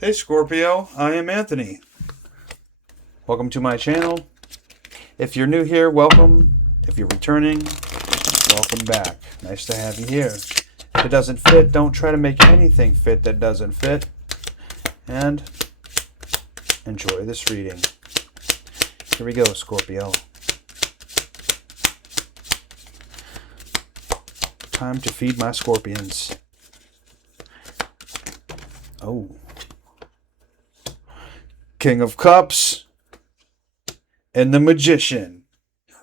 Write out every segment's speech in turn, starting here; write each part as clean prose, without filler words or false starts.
Hey Scorpio, I am Anthony. Welcome to my channel. If you're new here, welcome. If you're returning, welcome back. Nice to have you here. If it doesn't fit, don't try to make anything fit that doesn't fit. And enjoy this reading. Here we go, Scorpio. Time to feed my scorpions. Oh. King of Cups and the Magician.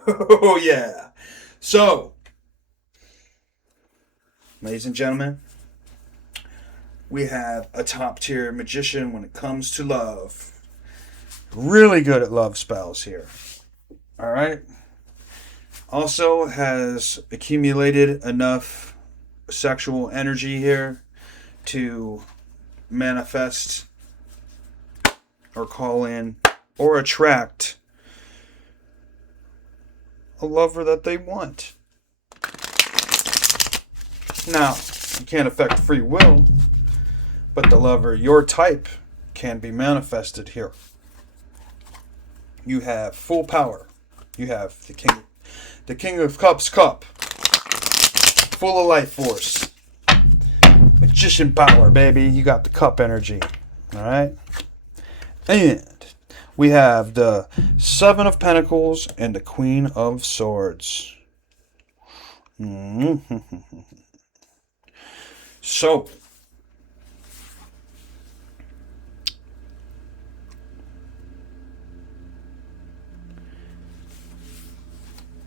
Oh, yeah. So, ladies and gentlemen, we have a top tier magician when it comes to love. Really good at love spells here. All right. Also has accumulated enough sexual energy here to manifest or call in or attract a lover that they want. Now, you can't affect free will, but the lover, your type, can be manifested here. You have full power. You have the King of Cups cup, full of life force. Magician power, baby. You got the cup energy. All right? And we have the Seven of Pentacles and the Queen of Swords. So,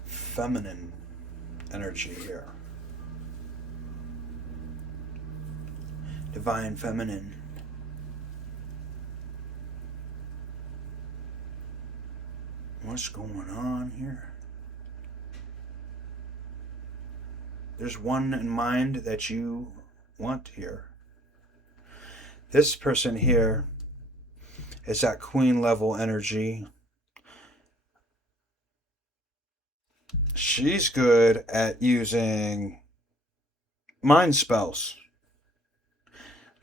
feminine energy here. Divine feminine. What's going on here? There's one in mind that you want here. This person here is that queen level energy. She's good at using mind spells.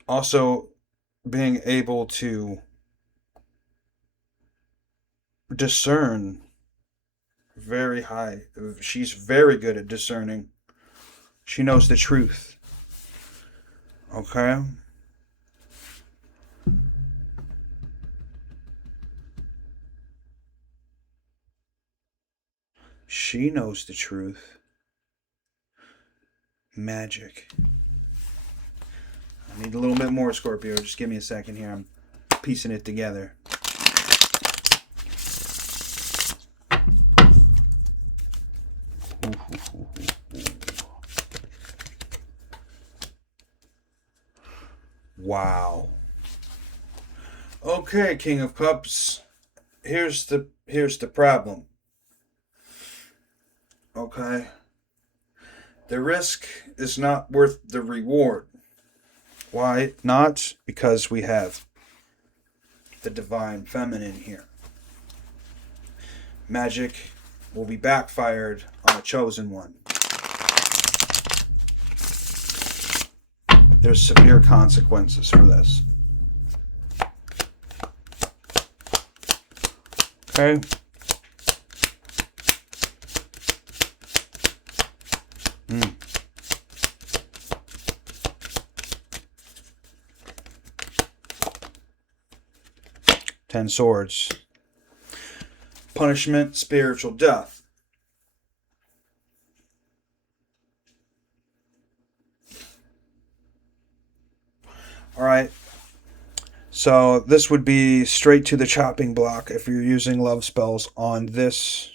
Also being able to discern very high. She's very good at discerning. She knows the truth. Okay? She knows the truth. Magic. I need a little bit more, Scorpio. Just give me a second here. I'm piecing it together. Wow. Okay, King of Cups. Here's the problem. Okay. The risk is not worth the reward. Why not? Because we have the divine feminine here. Magic will be backfired on the chosen one. There's severe consequences for this. Okay? Hmm. Ten Swords. Punishment, spiritual death. Alright. So this would be straight to the chopping block if you're using love spells on this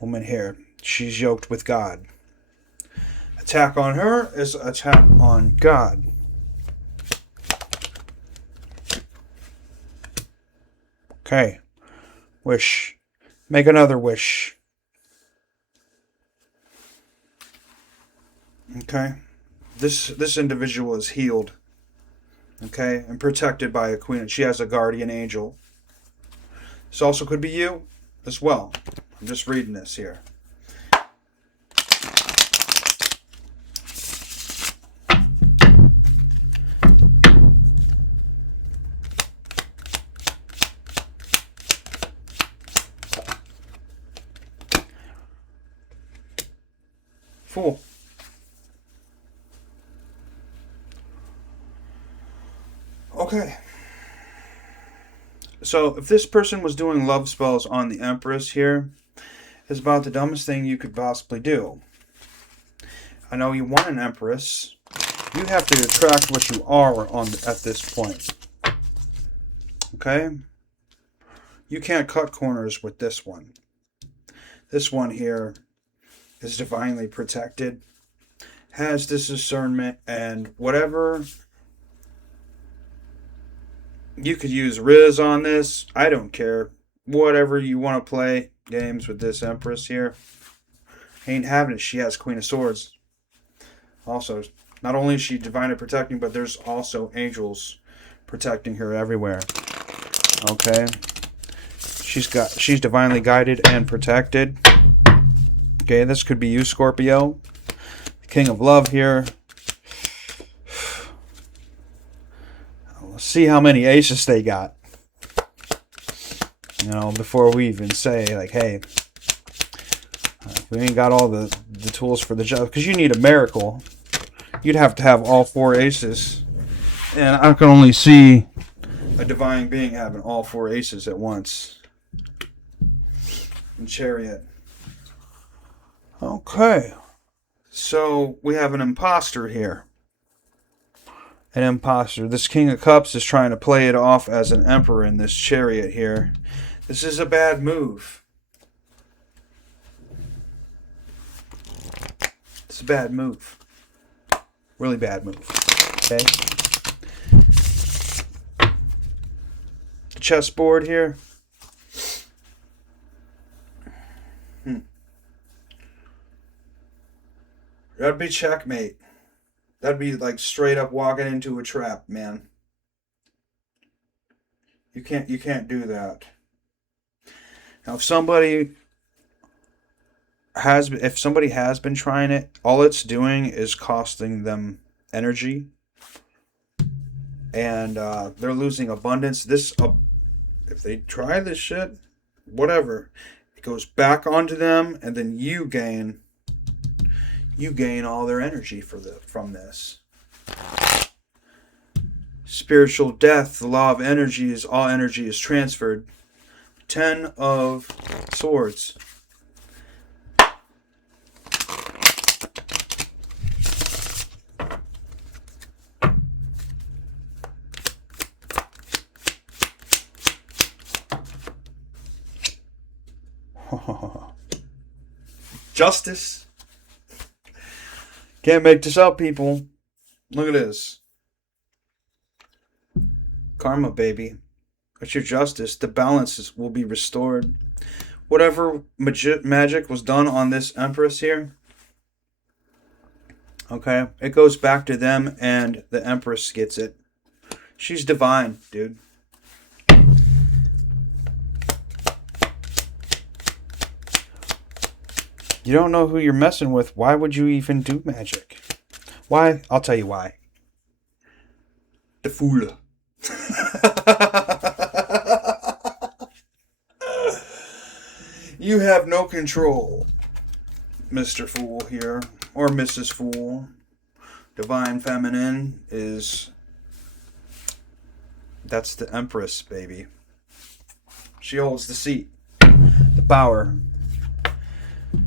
woman here. She's yoked with God. Attack on her is attack on God. Okay. Wish. Make another wish. Okay. This individual is healed. Okay, and protected by a queen. She has a guardian angel. This also could be you as well. I'm just reading this here. Fool. Okay. So if this person was doing love spells on the Empress here, it's about the dumbest thing you could possibly do. I know you want an Empress. You have to attract what you are at this point. Okay? You can't cut corners with this one. This one here is divinely protected, has this discernment, and whatever. You could use Riz on this. I don't care. Whatever you want to play games with this Empress here. Ain't having it. She has Queen of Swords. Also, not only is she divinely protecting, but there's also angels protecting her everywhere. Okay? She's divinely guided and protected. Okay, this could be you, Scorpio. The King of Love here. Let's see how many aces they got. You know, before we even say, like, hey, we ain't got all the tools for the job. Because you need a miracle. You'd have to have all 4 aces. And I can only see a divine being having all 4 aces at once. And Chariot. Okay. So, we have an imposter here. An imposter. This King of Cups is trying to play it off as an emperor in this Chariot here. This is a bad move. It's a bad move. Really bad move. Okay? The chessboard here. That'd be checkmate. That'd be like straight up walking into a trap, man. You can't do that. Now if somebody has been trying it, all it's doing is costing them energy. And they're losing abundance. If they try this shit, whatever, it goes back onto them, and then you gain all their energy from this. Spiritual death, the law of energy is all energy is transferred. 10 of Swords. Justice. Can't make this up, people. Look at this. Karma, baby. That's your justice. The balance will be restored. Whatever magic was done on this Empress here, okay, it goes back to them, and the Empress gets it. She's divine, dude. You don't know who you're messing with. Why would you even do magic? Why? I'll tell you why. The fool. You have no control, Mr. Fool here, or Mrs. Fool. Divine Feminine that's the Empress, baby. She holds the seat, the power.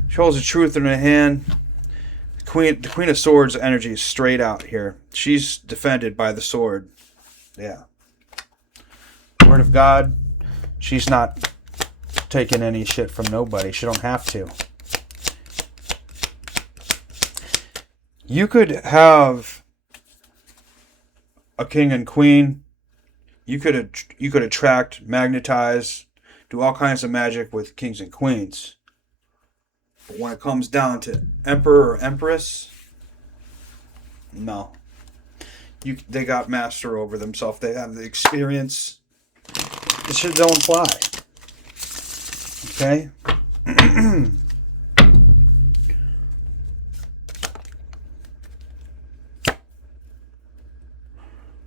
She holds the truth in her hand. The Queen of Swords energy is straight out here. She's defended by the sword. Yeah. Word of God. She's not taking any shit from nobody. She don't have to. You could have a king and queen. You could attract, magnetize, do all kinds of magic with kings and queens. But when it comes down to emperor or empress, no. They got master over themselves. They have the experience. This shit don't apply. Okay?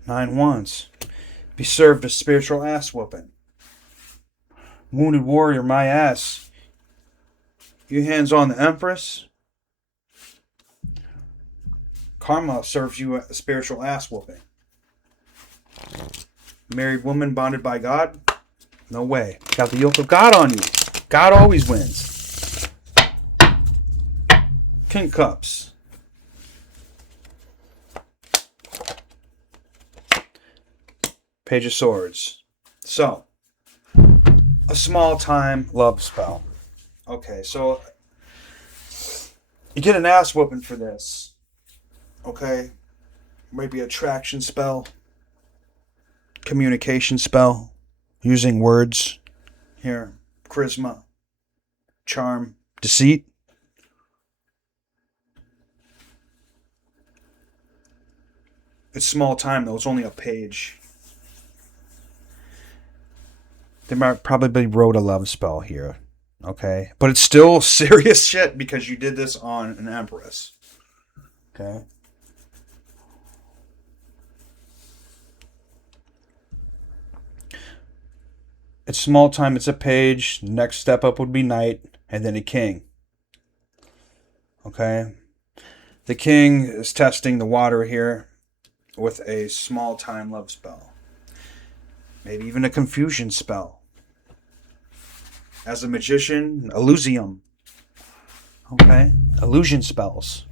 9 wands. Be served a spiritual ass whooping. Wounded warrior, my ass. You hands on the Empress. Karma serves you a spiritual ass whooping. Married woman bonded by God? No way. Got the yoke of God on you. God always wins. King of Cups. Page of Swords. So, a small time love spell. Okay, so you get an ass whooping for this. Okay? Maybe attraction spell. Communication spell. Using words. Here. Charisma. Charm. Deceit. It's small time though. It's only a page. They might probably wrote a love spell here. Okay? But it's still serious shit because you did this on an Empress. Okay? It's small time. It's a page. Next step up would be knight. And then a king. Okay? The king is testing the water here with a small time love spell. Maybe even a confusion spell. As a magician, illusium. Okay? Illusion spells.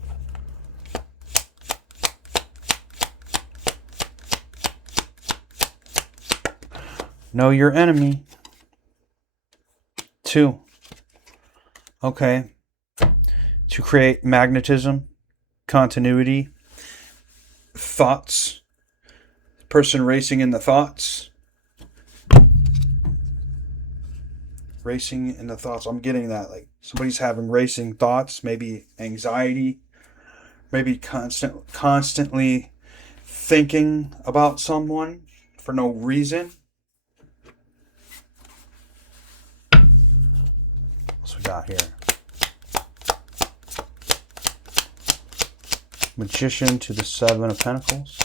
Know your enemy. 2. Okay. To create magnetism, continuity, thoughts. Person racing in the thoughts. Racing in the thoughts. I'm getting that. Like somebody's having racing thoughts, maybe anxiety, maybe constantly thinking about someone for no reason. What's we got here? Magician to the 7 of Pentacles.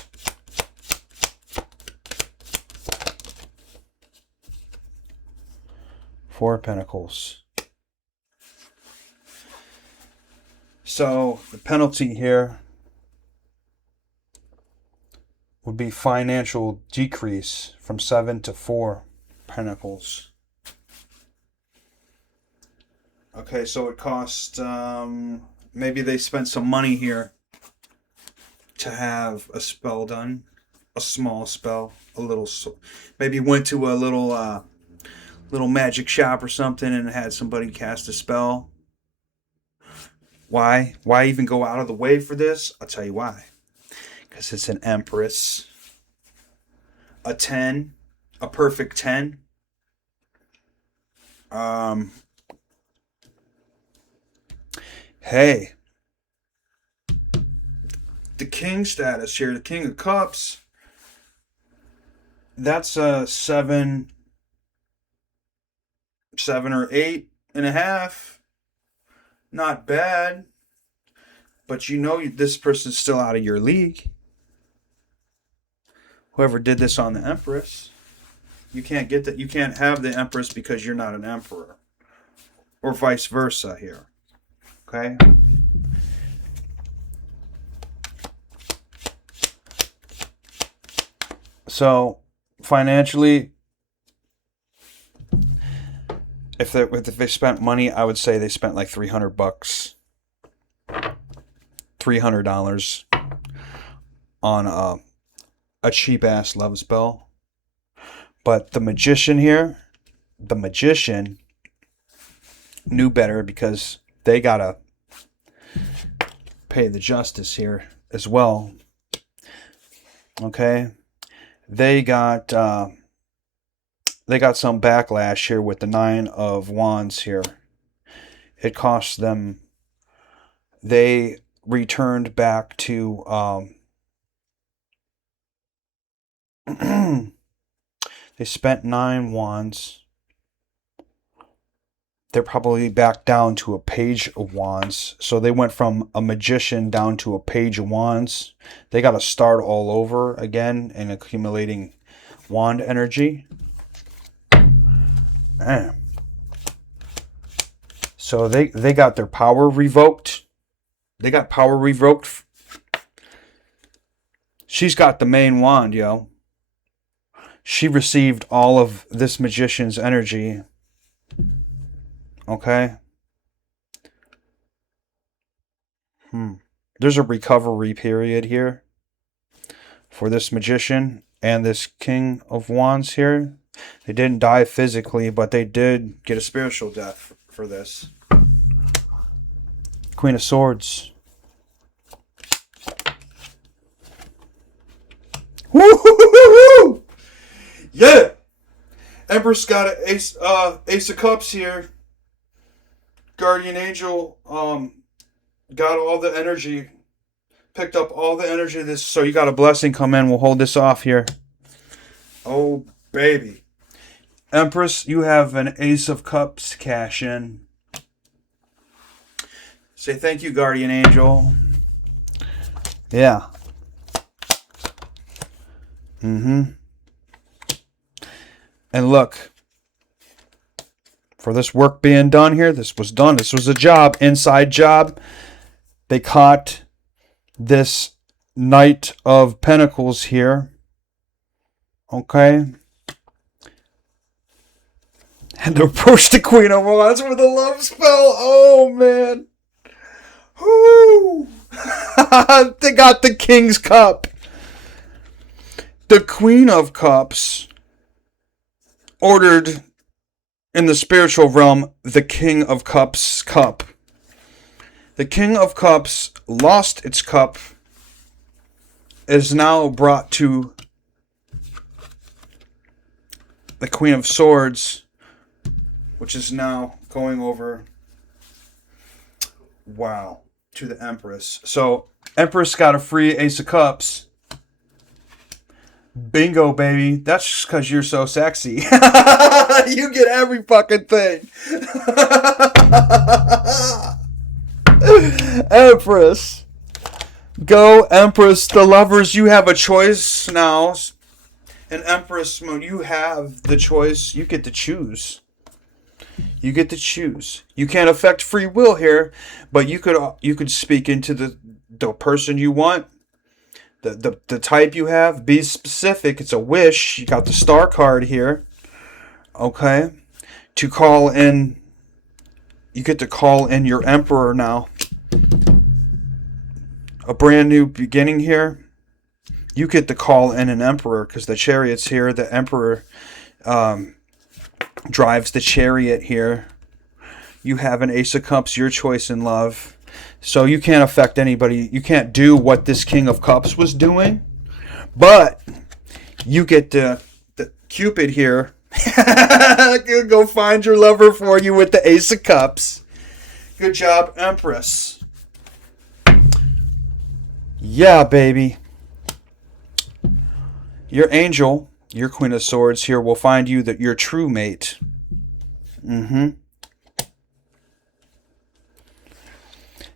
Four of Pentacles. So the penalty here would be financial decrease from 7 to 4 Pentacles. Okay, so it cost, maybe they spent some money here to have a spell done. A small spell. A little, maybe went to a little magic shop or something and had somebody cast a spell. Why? Why even go out of the way for this? I'll tell you why. Because it's an Empress. A 10. A perfect 10. Hey. The king status here, the King of Cups. That's a 7 or 8.5. Not bad. But you know this person's still out of your league. Whoever did this on the Empress. You can't get that. You can't have the Empress because you're not an emperor. Or vice versa here. Okay? So, financially, if they spent money, I would say they spent like $300, $300 on a cheap ass love spell. But the magician here, the magician knew better because they gotta pay the justice here as well. Okay, they got some backlash here with the 9 of Wands here. It cost them. They returned back to. They spent 9 wands. They're probably back down to a page of wands. So they went from a magician down to a page of wands. They got to start all over again and accumulating wand energy. Man. So they got their power revoked. They got power revoked She's got the main wand, yo. She received all of this magician's energy. Okay? There's a recovery period here for this magician and this King of Wands here. They didn't die physically, but they did get a spiritual death for this. Queen of Swords. Woo-hoo-hoo-hoo-hoo! Yeah! Empress got an ace of cups here. Guardian angel got all the energy, picked up all the energy of this. So you got a blessing come in. We'll hold this off here. Oh, baby. Empress, you have an ace of cups cash in. Say thank you, guardian angel. Yeah. And look, for this work being done here, this was done. This was a job, inside job. They caught this Knight of Pentacles here. Okay. And to approach the Queen of Wands with a love spell. Oh, man. Woo! They got the King's Cup. The Queen of Cups ordered in the spiritual realm the King of Cups cup. The King of Cups lost its cup, is now brought to the Queen of Swords, which is now going over, wow, to the Empress. So, Empress got a free Ace of Cups. Bingo, baby. That's just because you're so sexy. You get every fucking thing. Empress. Go, Empress. The lovers, you have a choice now. In Empress mode, you have the choice. You get to choose. You get to choose. You can't affect free will here, but you could speak into the person you want. The type you have, be specific. It's a wish. You got the star card here. Okay. To call in, you get to call in your emperor now. A brand new beginning here. You get to call in an emperor because the chariot's here. The emperor drives the chariot here. You have an Ace of Cups, your choice in love. So you can't affect anybody. You can't do what this King of Cups was doing. But you get the Cupid here. Go find your lover for you with the Ace of Cups. Good job, Empress. Yeah, baby. Your angel, your Queen of Swords here, will find you your true mate.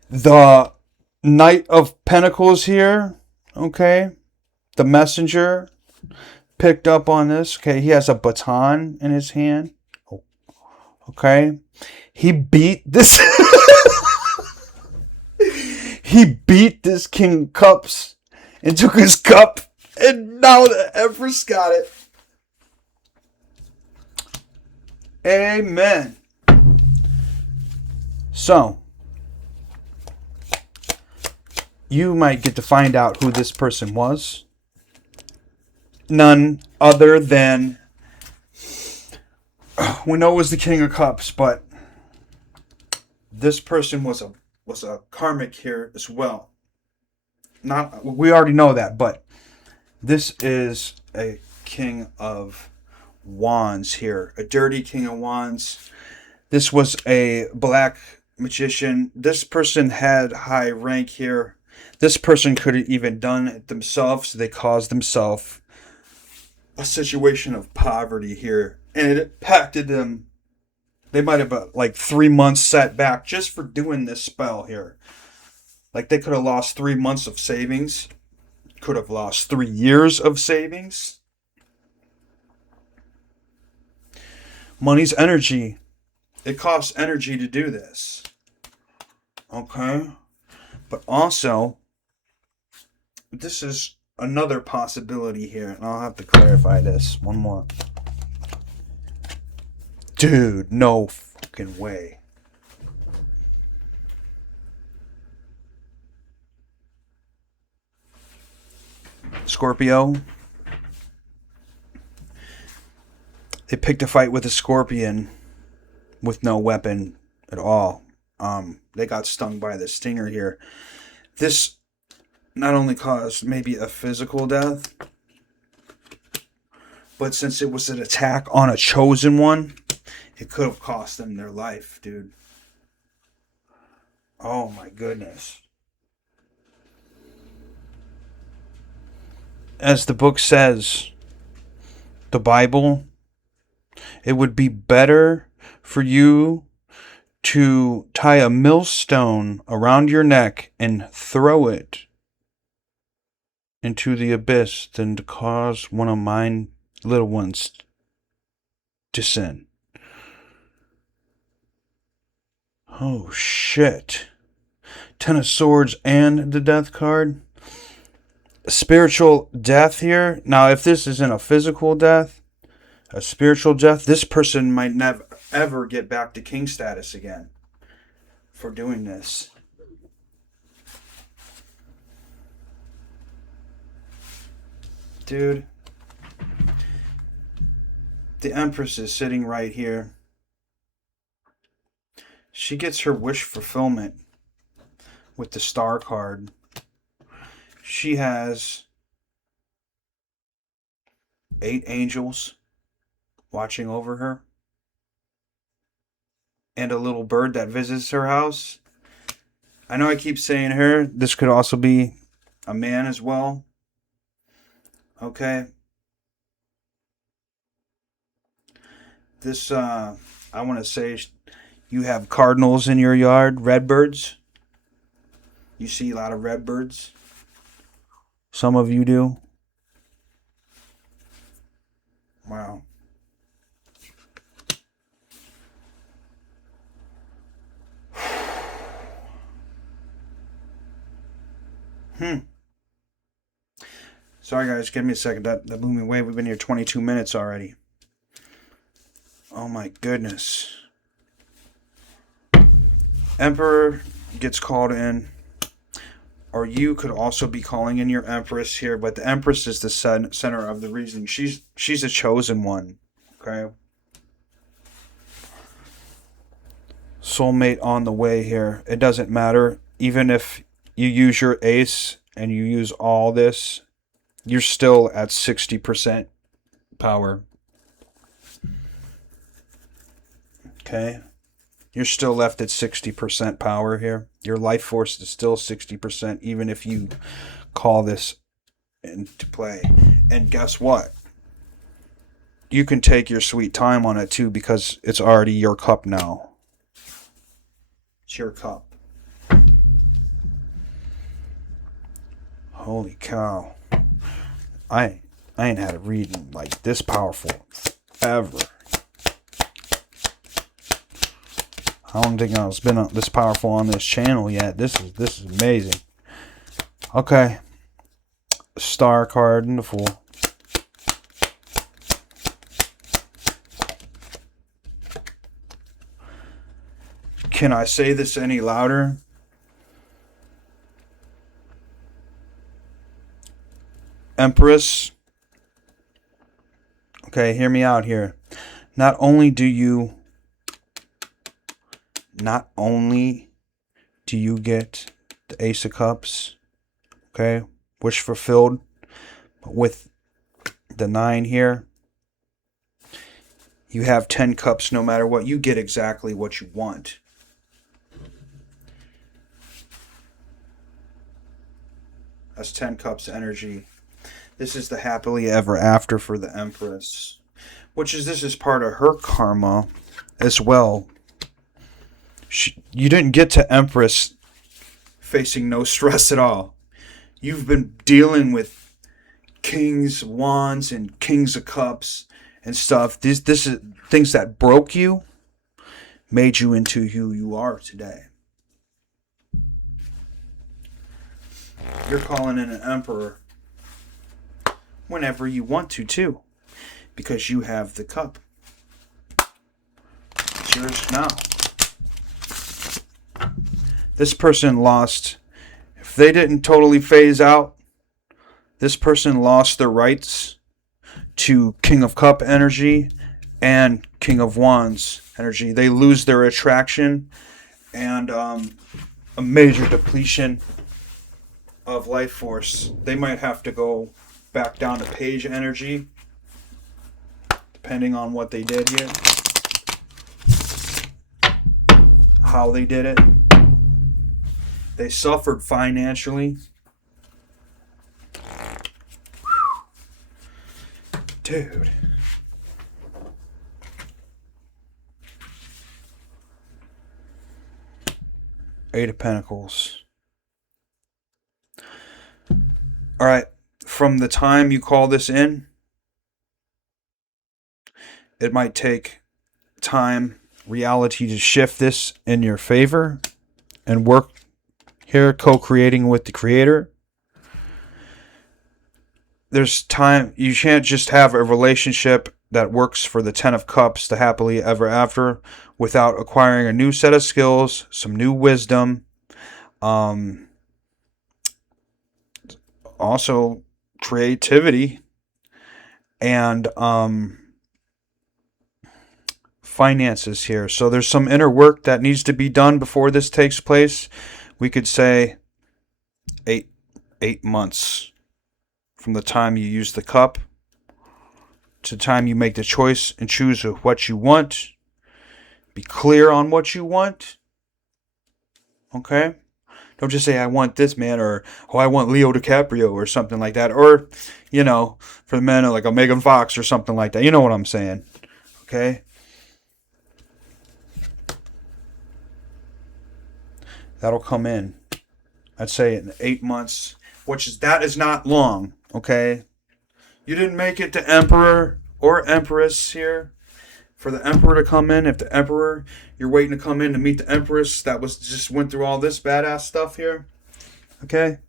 The Knight of Pentacles here, okay? The messenger picked up on this. Okay, he has a baton in his hand. Okay? He beat this... He beat this King of Cups and took his cup. And now the Empress got it. Amen. So... you might get to find out who this person was. None other than... we know it was the King of Cups, but this person was a karmic here as well. We already know that, but this is a King of Wands here. A dirty King of Wands. This was a black magician. This person had high rank here. This person could have even done it themselves. So they caused themselves a situation of poverty here. And it impacted them. They might have like 3 months setback just for doing this spell here. Like they could have lost 3 months of savings. Could have lost 3 years of savings. Money's energy. It costs energy to do this. Okay? But also, this is another possibility here, and I'll have to clarify this one more. Dude, no fucking way. Scorpio. They picked a fight with a scorpion with no weapon at all. They got stung by the stinger here. This not only caused maybe a physical death, but since it was an attack on a chosen one, it could have cost them their life, dude. Oh my goodness. As the book says, the Bible, it would be better for you to tie a millstone around your neck and throw it into the abyss than to cause one of mine little ones to sin. Oh shit. Ten of Swords and the Death card. Spiritual death here. Now, if this isn't a physical death, a spiritual death, this person might never ever get back to king status again for doing this. Dude, the Empress is sitting right here. She gets her wish fulfillment with the Star card. She has 8 angels watching over her, and a little bird that visits her house. I know I keep saying her. This could also be a man as well. Okay. This, I want to say, you have cardinals in your yard, redbirds. You see a lot of redbirds. Some of you do. Wow. Sorry guys, give me a second. That blew me away. We've been here 22 minutes already. Oh my goodness. Emperor gets called in. Or you could also be calling in your Empress here, but the Empress is the center of the reasoning. She's a chosen one. Okay. Soulmate on the way here. It doesn't matter. Even if you use your ace and you use all this, you're still at 60% power. Okay. You're still left at 60% power here. Your life force is still 60%, even if you call this into play. And guess what? You can take your sweet time on it too, because it's already your cup now. It's your cup. Holy cow. I ain't had a reading like this powerful ever. I don't think I've been this powerful on this channel yet. This is amazing. Okay. Star card in the Fool. Can I say this any louder? Empress. Okay, hear me out here. Not only do you get the Ace of Cups, okay, wish fulfilled, but with the 9 here, you have 10 cups no matter what. You get exactly what you want. That's 10 cups energy. This is the happily ever after for the Empress, this is part of her karma as well. You didn't get to Empress facing no stress at all. You've been dealing with Kings of Wands and Kings of Cups and stuff. This is things that broke you, made you into who you are today. You're calling in an Emperor whenever you want to, too. Because you have the cup. It's yours now. This person lost. If they didn't totally phase out, this person lost their rights to King of Cup energy and King of Wands energy. They lose their attraction and a major depletion of life force. They might have to go back down to Page energy, depending on what they did here, how they did it. They suffered financially. Dude. Eight of Pentacles. All right. From the time you call this in, it might take time, reality to shift this in your favor and work here, co-creating with the creator. There's time. You can't just have a relationship that works for the Ten of Cups, the happily ever after, without acquiring a new set of skills, some new wisdom, also creativity, and finances here. So there's some inner work that needs to be done before this takes place. We could say 8 months from the time you use the cup to the time you make the choice and choose what you want. Be clear on what you want. Okay? Don't just say, I want this man, or, oh, I want Leo DiCaprio, or something like that. Or, you know, for the men, like a Megan Fox or something like that. You know what I'm saying. Okay? That'll come in. I'd say in 8 months, that is not long. Okay? You didn't make it to Emperor or Empress here. For the Emperor to come in, if the Emperor, you're waiting to come in to meet the Empress that just went through all this badass stuff here. Okay?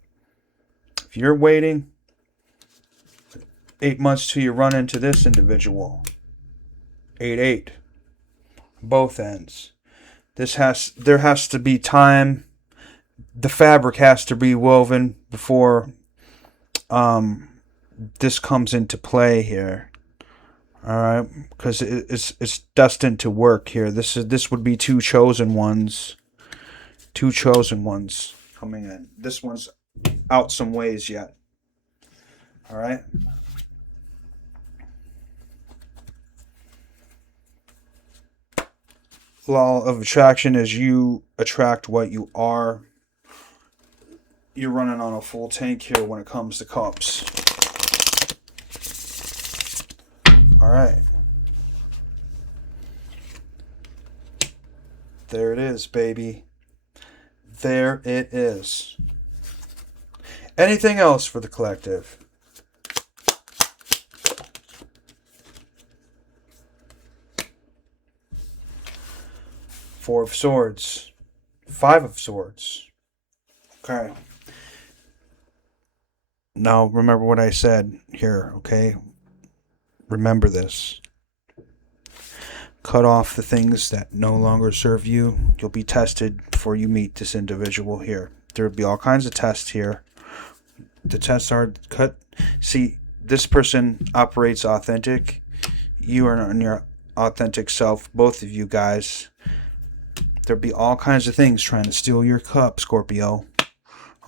If you're waiting 8 months till you run into this individual. 8-8. Both ends. There has to be time. The fabric has to be woven before this comes into play here. All right, because it's destined to work here. This would be two chosen ones coming in. This one's out some ways yet. All right. Law of attraction is you attract what you are. You're running on a full tank here when it comes to cups. All right. There it is, baby. There it is. Anything else for the collective? Four of Swords. Five of Swords. Okay. Now, remember what I said here, okay? Remember this. Cut off the things that no longer serve you. You'll be tested before you meet this individual here. There will be all kinds of tests here. The tests are cut. See, this person operates authentic. You are on your authentic self, both of you guys. There'll be all kinds of things trying to steal your cup, Scorpio.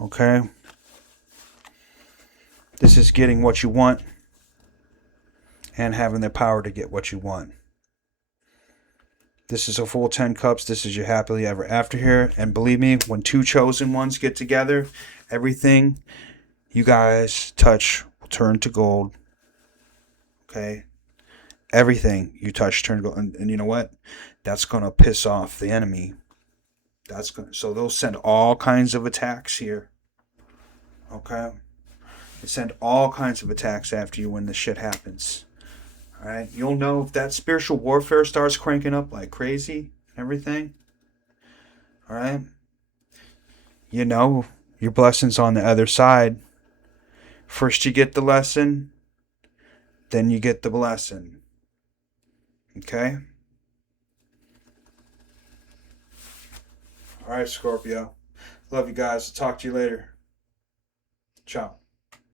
Okay? This is getting what you want and having the power to get what you want. This is a full 10 cups. This is your happily ever after here. And believe me, when two chosen ones get together, everything you guys touch will turn to gold. Okay? Everything you touch turn to gold. And you know what? That's going to piss off the enemy. So they'll send all kinds of attacks here. Okay? They send all kinds of attacks after you when this shit happens. Alright? You'll know if that spiritual warfare starts cranking up like crazy and everything. Alright? You know your blessings on the other side. First you get the lesson, then you get the blessing. Okay? All right, Scorpio. Love you guys. I'll talk to you later. Ciao.